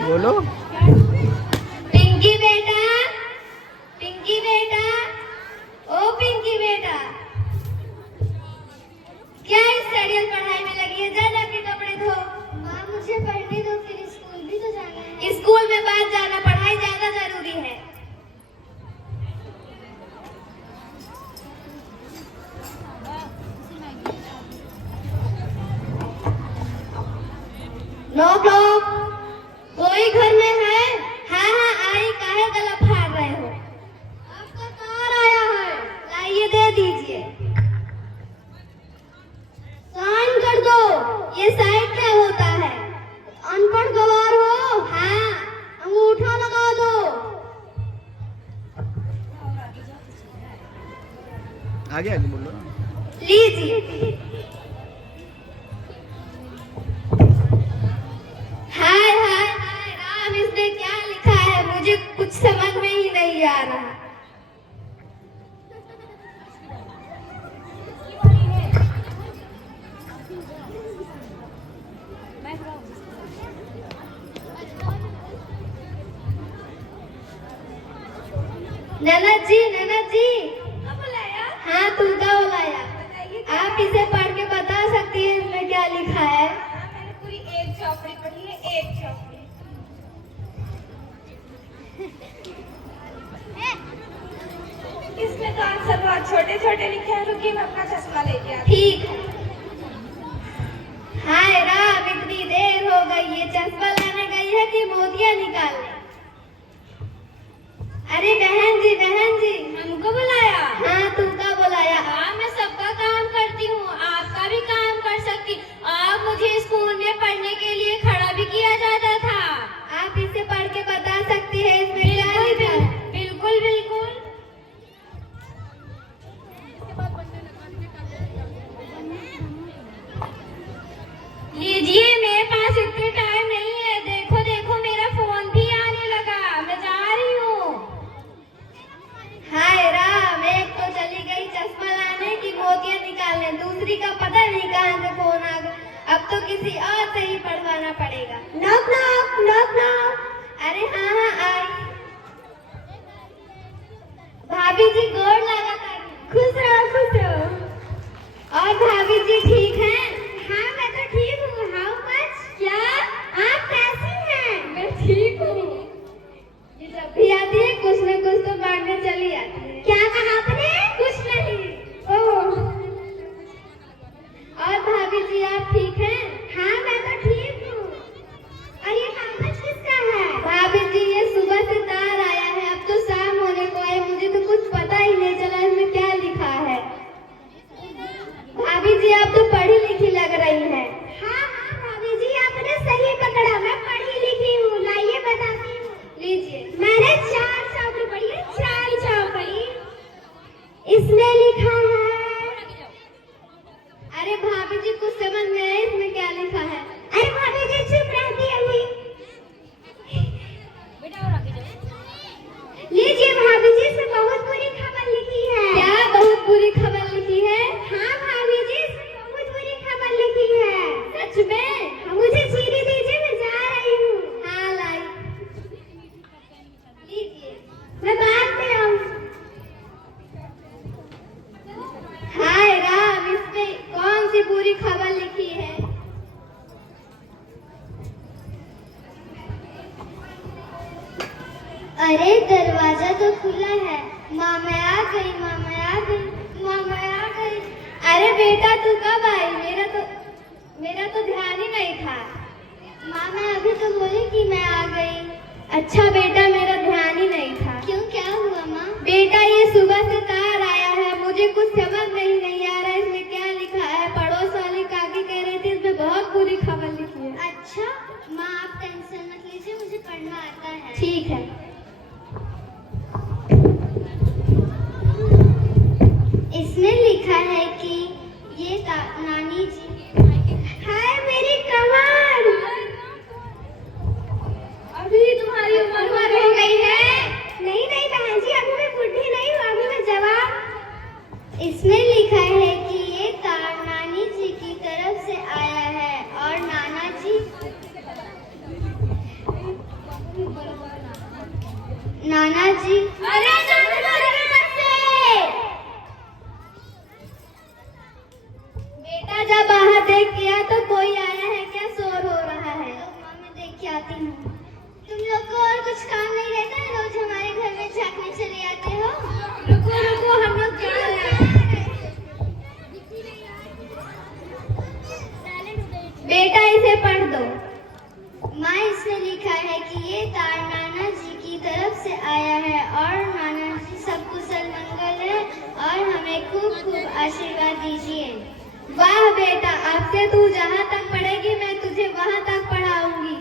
बोलो। पिंकी बेटा, पिंकी बेटा, ओ पिंकी बेटा, क्या इस सीरियल पढ़ाई में लगी है? जा जाके कपड़े धो। माँ मुझे पढ़ने दो, फिर स्कूल भी तो जाना है। स्कूल में बाद जाना, पढ़ाई ज्यादा जरूरी है। नॉक नॉक, कोई घर में है? हाँ हाँ आई, काहे गला फाड़ रहे हो? आपका कार आया है, लाइए दे दीजिए। साइन कर दो। ये साइन क्या होता है? अनपढ़ गवार हो? हाँ, अंगूठा लगा दो। आगे आगे बोलो। लीजिए। हाय हाय हाय राम, इसमें क्या लिखा है? मुझे कुछ समझ में ही नहीं आ रहा। ननद जी, ननद जी। बुलाया? हाँ, तुमका बुलाया। आप इसे पढ़ के बता सकती हैं इसमें क्या लिखा है? मैंने पूरी एक चौपड़ी पढ़ी है, एक चौपड़ी। इसमें तो आंसर बहुत छोटे छोटे लिखे हैं। रुकिए मैं अपना चश्मा लेके आती हूँ। ठीक है। हाय राम, इतनी देर हो गई, ये चश्मा लाने गई है कि मोतिया निकालने? अरे बहन जी, बहन जी। हमको बुलाया? हाँ, तुमका बुलाया। हाँ, मैं सबका काम करती हूँ, आपका भी काम कर सकती। आप मुझे स्कूल में पढ़ने के लिए खड़ा भी किया जाता था। आप इसे पढ़ के बता सकती है इसमें क्या लिखा है? बिल्कुल बिल्कुल। लीजिए, मेरे पास इतने टाइम नहीं है। देखो देखो, मेरा फोन भी आने लगा, मैं जा रही हूँ। हाय राम, एक तो चली गई चश्मा लाने की मोतिया निकालने, दूसरी का पता नहीं कहाँ से फोन आ गया। अब तो किसी और से ही पढ़वाना पड़ेगा। Knock knock, knock knock. अरे हाँ हाँ आई। भाभी जी गोड़ लगा कर। खुश रहो, खुश रहो। और भाभी जी ठीक हैं? हाँ मैं तो ठीक हूँ। How much? क्या? आप कैसी हैं? मैं ठीक हूँ। ये जब भी आती है कुछ न कुछ तो मांगने चली आती है। क्या कहा आपने? कुछ नहीं। ओह। और भाभी जी आप ठीक हैं? हाँ मैं तो ठीक हूँ। और ये कागज किसका है? भाभी जी ये सुबह से तार आया है, अब तो शाम होने को है, मुझे तो कुछ पता ही नहीं चला इसमें क्या लिखा है। भाभी जी आप तो पढ़ी लिखी लग रही हैं। हाँ हाँ भाभी जी, आपने सही पकड़ा, मैं पढ़ी लिखी हूँ। लाइए बताती हूँ। लीजिए। मैंने 4 चौपड़ी पढ़ी है, 4 चौपड़ी। इसमें लिखा है। अरे भाभी जी कुछ समझ में आया इसमें क्या लिखा है? अरे भाभी जी चुप रहती है अभी। लीजिए भाभी जी, इसमें बहुत बुरी खबर लिखी है। क्या बहुत बुरी खबर लिखी है? हाँ भाभी जी, इसमें बहुत बुरी खबर लिखी है। सच में? हाँ, मुझे चीनी दीजिए, मैं जा रही हूँ। हाँ लाई। लीजिए। मैं बाद में आऊँ। हाय राम, इसमें कौन सी बुरी खबर लिखी है? अरे दरवाजा तो खुला है। मामा आ गई, मामा आ गई, मामा आ गई। अरे बेटा तू कब आई? मेरा तो ध्यान ही नहीं था। मामा अभी तो बोली कि मैं आ गई। अच्छा बेटा, मेरा ध्यान ही नहीं था। क्यों, क्या हुआ माँ? बेटा ये सुबह से तार आया है, मुझे कुछ समझ में ही नहीं आ रहा है इसमें क्या लिखा है। पड़ोस वाली काकी कह रही थी इसमें बहुत बुरी खबर लिखी है। अच्छा माँ, आप टेंशन मत लीजिए, मुझे पढ़ना आता है। ठीक है। इसमें लिखा है कि ये नानी जी। हाय मेरी कमर। अभी तुम्हारी उम्र हो गई है? नहीं नहीं बहन जी, अभी मैं बुढ़ी नहीं हूँ, अभी मैं जवान। इसमें लिखा है नाना जी। अरे बेटा जब बाहर देख किया तो कोई आया है क्या, शोर हो रहा है? माँ मैं देख के आती हूँ। तुम लोग को और कुछ काम नहीं रहता है, रोज हमारे घर में झांकने चले आते हो। रुको रुको, हम लोग जा रहे हैं। बेटा इसे पढ़ दो। माँ इसने लिखा है कि ये तार नाना जी की तरफ से आया है और नाना जी सब कुशल मंगल है और हमें खूब खूब आशीर्वाद दीजिए। वाह बेटा, अब से तू जहाँ तक पढ़ेगी मैं तुझे वहाँ तक पढ़ाऊंगी।